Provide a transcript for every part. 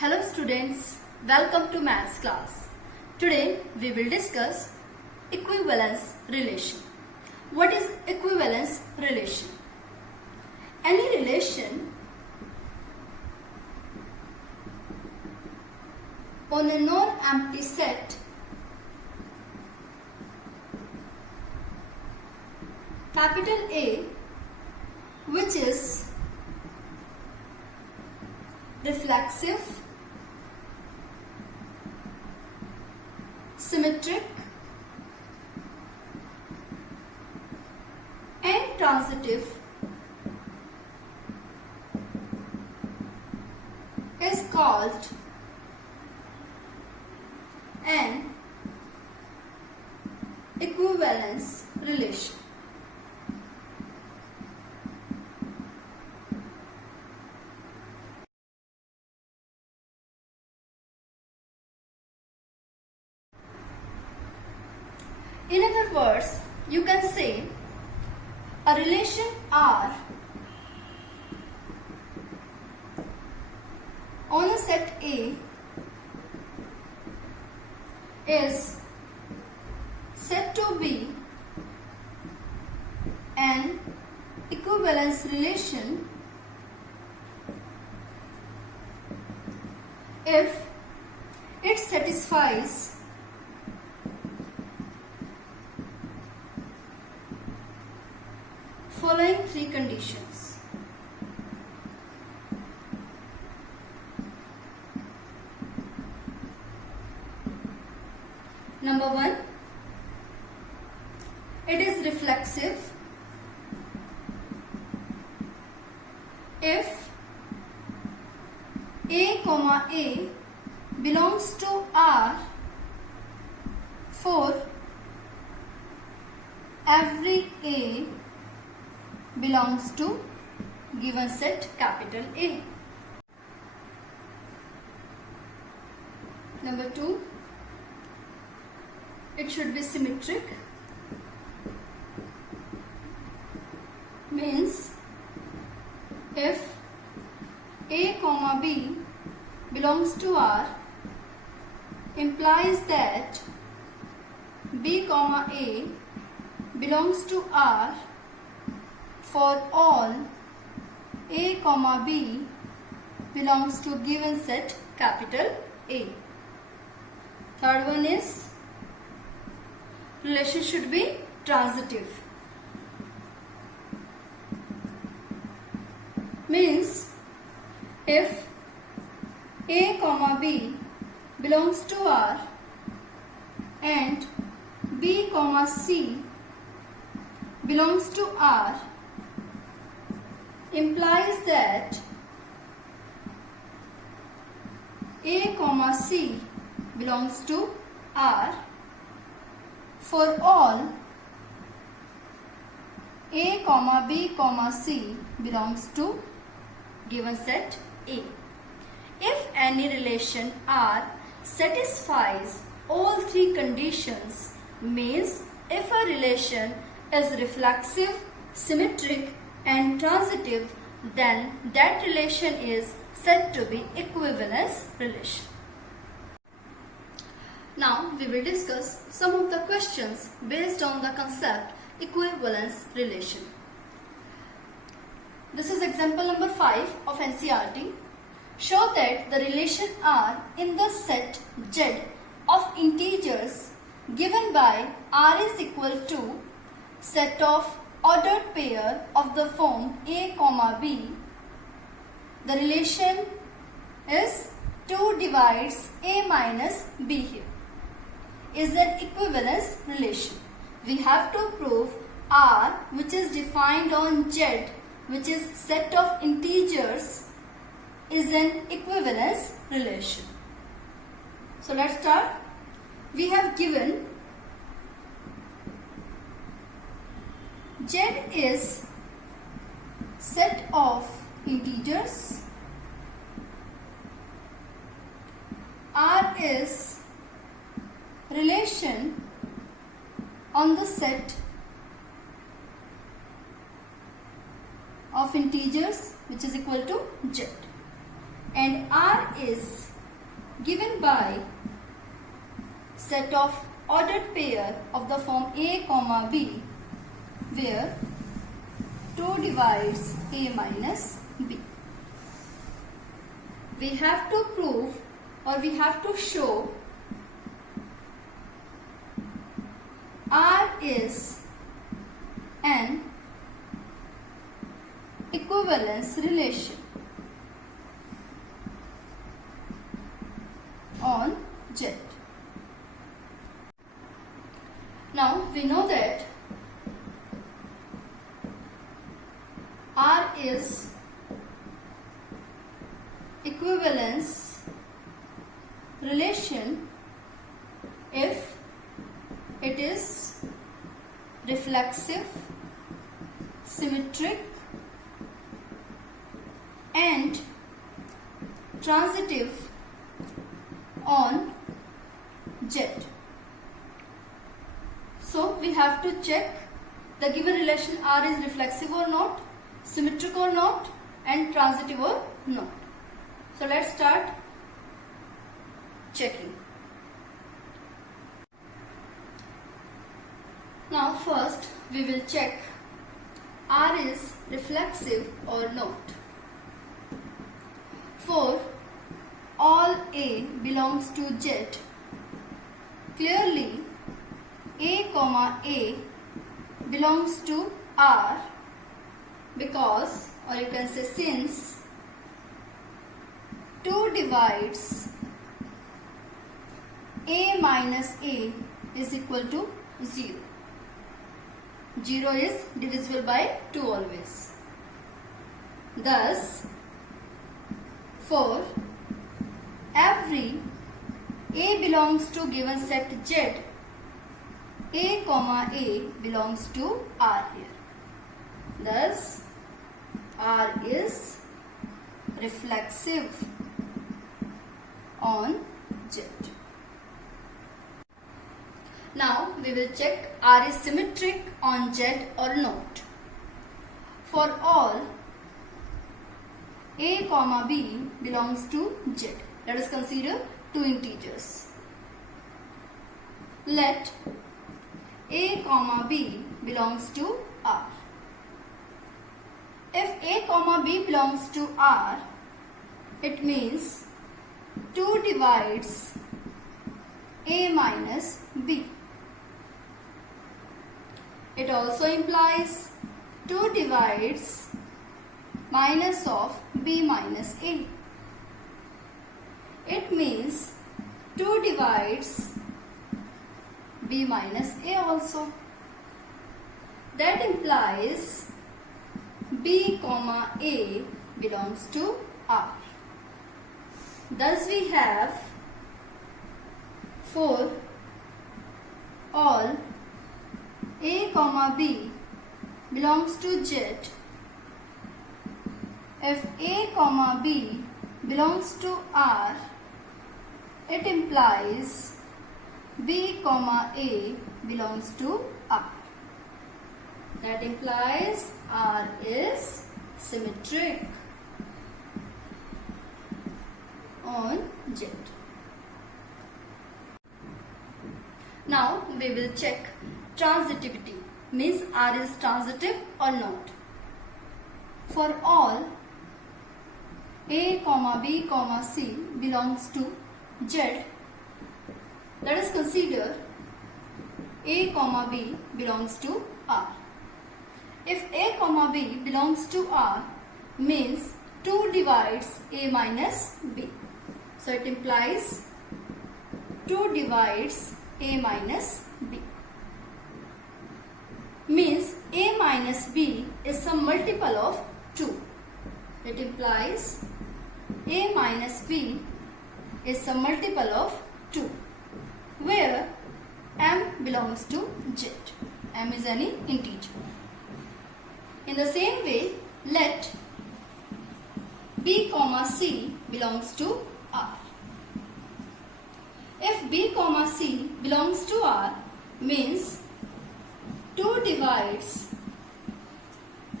Hello students, welcome to maths class. Today we will discuss equivalence relation. What is equivalence relation? Any relation on a non-empty set capital A, which is reflexive, symmetric and transitive is called an equivalence relation. In other words, you can say a relation R on a set A is said to be an equivalence relation if it satisfies following three conditions. Number one, it is reflexive if A, belongs to R for every A belongs to given set capital A. Number two, it should be symmetric, means if A, B belongs to R implies that B, A belongs to R for all A, B belongs to given set capital A. Third one is relation should be transitive, means if A, B belongs to R and B, C belongs to R implies that A, C belongs to R for all A, B, C belongs to given set A. If any relation R satisfies all three conditions, means if a relation is reflexive, symmetric and transitive, then that relation is said to be equivalence relation. Now we will discuss some of the questions based on the concept equivalence relation. This is example number 5 of NCERT. Show that the relation R in the set Z of integers given by R is equal to set of ordered pair of the form A, B. The relation is 2 divides A minus B here, is an equivalence relation. We have to prove R, which is defined on Z, which is set of integers, is an equivalence relation. So let's start. We have given Z is set of integers, R is relation on the set of integers which is equal to Z. and R is given by set of ordered pair of the form A comma B, where 2 divides A minus B. We have to prove, or we have to show, R is an equivalence relation on Z. Now we know that R is equivalence relation if it is reflexive, symmetric and transitive on Z. So we have to check the given relation R is reflexive or not, symmetric or not and transitive or not. So let's start checking. Now first we will check R is reflexive or not. For all A belongs to Z, clearly A comma A belongs to R, because, or you can say since, 2 divides A minus A is equal to 0. 0 is divisible by 2 always. Thus, for every A belongs to given set Z, A comma A belongs to R here. Thus, R is reflexive on Z. Now we will check R is symmetric on Z or not. For all A comma B belongs to Z, let us consider two integers. Let A comma B belongs to R. If A comma B belongs to R, it means 2 divides A minus B. It also implies 2 divides minus of B minus A. It means 2 divides B minus A also. That implies B comma A belongs to R. Thus we have for all A comma B belongs to Z, if A comma B belongs to R, it implies B comma A belongs to R. That implies R is symmetric on Z. Now we will check transitivity, means R is transitive or not. For all A comma B comma C belongs to Z, let us consider A comma B belongs to R. If A comma B belongs to R, means 2 divides A minus B. So it implies 2 divides A minus B. Means A minus B is some multiple of 2. It implies A minus B is some multiple of 2, where M belongs to Z. M is any integer. In the same way, let B comma C belongs to R. If B comma C belongs to R, means 2 divides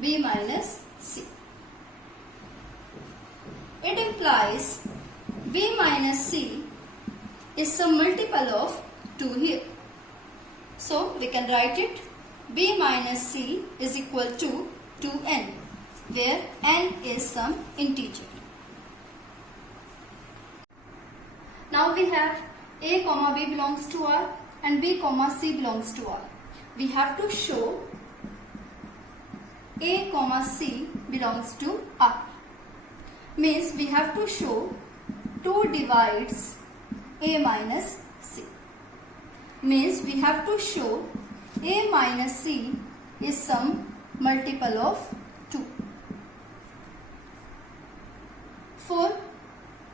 B minus C. it implies b minus c is some multiple of 2 here. So we can write it b minus c is equal to 2n, where n is some integer. Now we have a comma b belongs to R and b comma c belongs to R. We have to show a comma c belongs to R. Means we have to show 2 divides a minus c. Means we have to show a minus c is some multiple of 2. For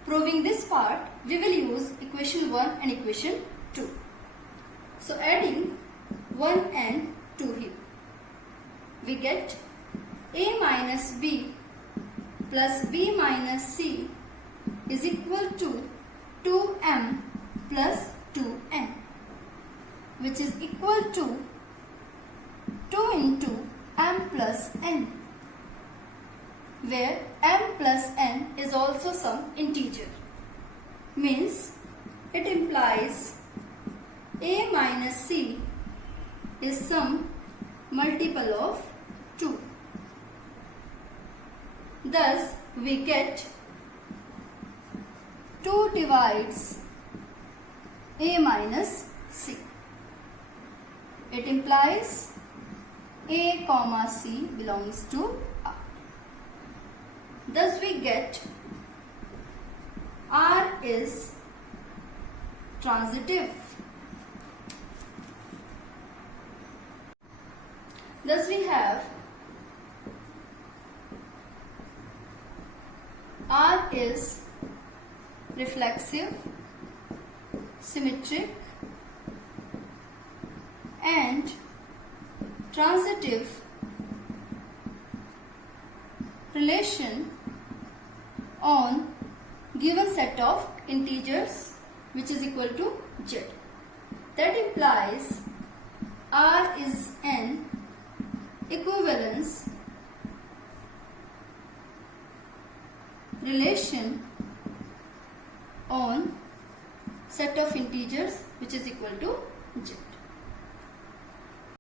proving this part, we will use equation 1 and equation 2. So adding 1 and 2 here, we get a minus b plus b minus c is equal to 2m plus 2n, which is equal to 2 into m plus n, where m plus n is also some integer. Means it implies a minus c is some multiple of 2. Thus we get 2 divides a minus c. It implies a comma c belongs to R. Thus we get R is transitive. Thus we have R is reflexive, symmetric and transitive relation on given set of integers which is equal to z. That implies R is an equivalence relation on set of integers which is equal to z.